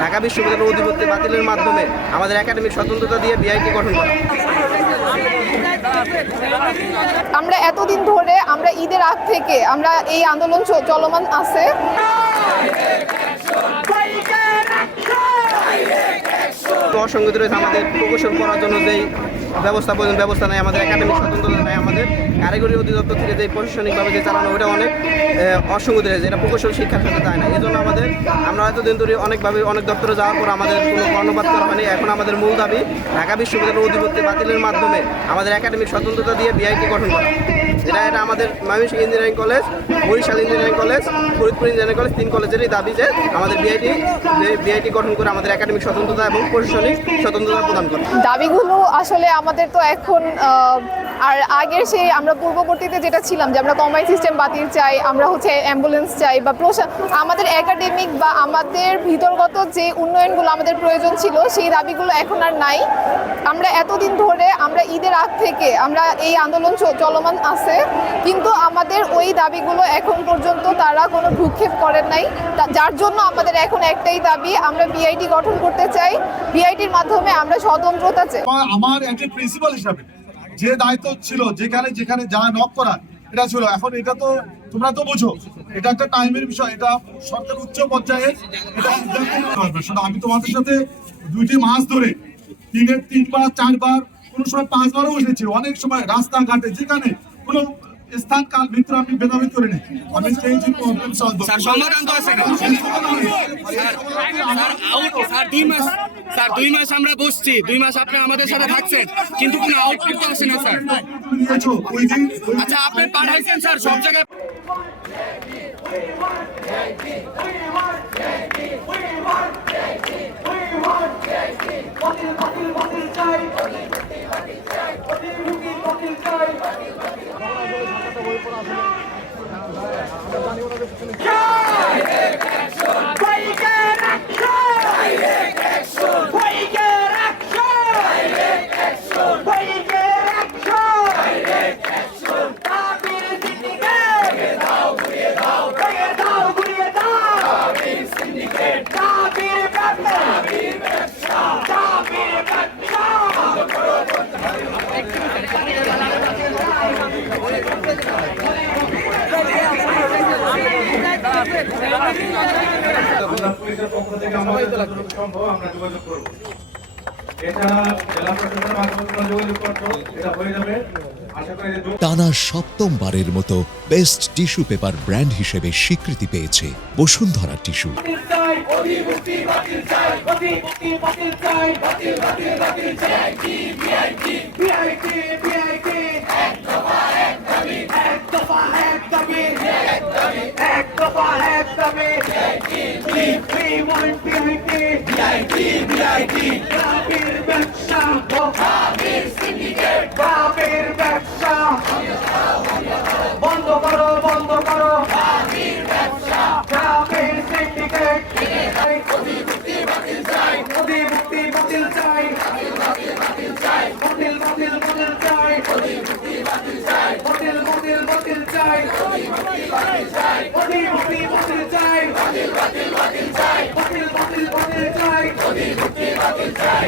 ঢাকা বিশ্ববিদ্যালয়ের অধিভুক্তি বাতিলের মাধ্যমে আমাদের একাডেমিক স্বতন্ত্রতা দিয়ে বিআইটি গঠন করা। আমরা এতদিন ধরে আমরা ঈদের আগ থেকে আমরা এই আন্দোলন চলমান আছে। অসংগতি রয়েছে আমাদের প্রকৌশল করার জন্য যেই ব্যবস্থা নেই, আমাদের একাডেমিক স্বতন্ত্রতা নেই, আমাদের কারিগরি অধিদপ্তর থেকে যে প্রশাসনিকভাবে যে চালানো ওটা অনেক অসংগতি রয়েছে, এটা প্রকৌশল শিক্ষার সাথে যায় না। এই জন্য আমরা এতদিন ধরে অনেক দপ্তরে যাওয়ার পর আমাদের কোনো কর্ণপাত করা হয়নি। এখন আমাদের মূল দাবি ঢাকা বিশ্ববিদ্যালয়ের অধিভুক্তি বাতিলের মাধ্যমে আমাদের একাডেমিক স্বতন্ত্রতা দিয়ে বিআইটি গঠন করা। এটা আমাদের Mymensingh engineering college, Barishal engineering college, Faridpur engineering college, 3 কলেজেরই দাবি যে আমাদের বিআইটি গঠন করে আমাদের একাডেমিক স্বতন্ত্রতা এবং প্রশাসনিক স্বতন্ত্রতা প্রদান করে। দাবিগুলো আসলে আমাদের তো এখন আর আগের সেই আমরা পূর্ববর্তীতে যেটা ছিলাম যে আমরা কম্বাইন সিস্টেম বাতিল চাই, আমরা অ্যাম্বুলেন্স চাই বা আমাদের একাডেমিক বা আমাদের ভিতরগত যে উন্নয়নগুলো আমাদের প্রয়োজন ছিল সেই দাবিগুলো এখন আর নাই। আমরা এতদিন ধরে আমরা ঈদের আগ থেকে আমরা এই আন্দোলন চলমান আছে, কিন্তু আমাদের ওই দাবিগুলো এখন পর্যন্ত তারা কোনো ভ্রুক্ষেপ করেন নাই। যার জন্য আমাদের এখন একটাই দাবি, আমরা বিআইটি গঠন করতে চাই, বিআইটির মাধ্যমে আমরা স্বতন্ত্রতা চাই। আমার একজন প্রিন্সিপাল হিসাবে যে দায়িত্ব ছিল যেখানে যা নক করা এটা ছিল, এখন এটা তো তোমরা তো বুঝো এটা একটা টাইমের বিষয়, এটা সরকার উচ্চ পর্যায়ে এটা শুধু আমি তোমাদের সাথে 2টি মাস ধরে 3বার 4বার কোন সময় 5বারও বসেছি, অনেক সময় রাস্তাঘাটে যেখানে কোনো স্থান কাল ভিতরে আমি ভেদাভেদ করে নিই, আমি চেঞ্জিং প্রবলেম সলভ স্যার সমাধান তো আছে না স্যার 2 মাস আমরা বসছি, 2 মাস আপনি আমাদের সাথে থাকছেন, কিন্তু কোনো আউটপুট তো আসে না স্যার। আচ্ছা আপনি পাঠাইছেন স্যার সব জায়গায়। পুলিশের পক্ষ থেকে আমাদের সম্ভব আমরা যোগাযোগ করব। এটা জেলা প্রশাসনের মাধ্যমে যোগাযোগ করতে এটা হয়ে যাবে। টানা 7মবারের মতো বেস্ট টিস্যু পেপার ব্র্যান্ড হিসেবে স্বীকৃতি পেয়েছে বসুন্ধরা টিস্যু। বন্ধ করো বন্ধ করো গ্রামের সিন্ডিকেট অধিভুক্তি বাতিল চাই অধিভুক্তি বাতিল চাই বাতিল চাই বাতিল বাতিল বাতিল চাই অধিভুক্তি বাতিল চাই বাতিল বাতিল বাতিল চাই অধিভুক্তি বাতিল চাই অধিভুক্তি বাতিল চাই বাতিল বাতিল বাতিল চাই বাতিল বাতিল বাতিল চাই অধিভুক্তি বাতিল চাই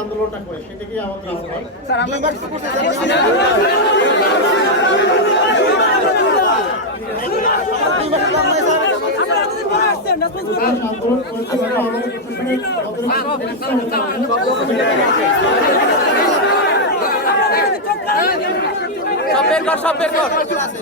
আন্দোলনটা করে সেটা কি আমাদের সব বের কর আছে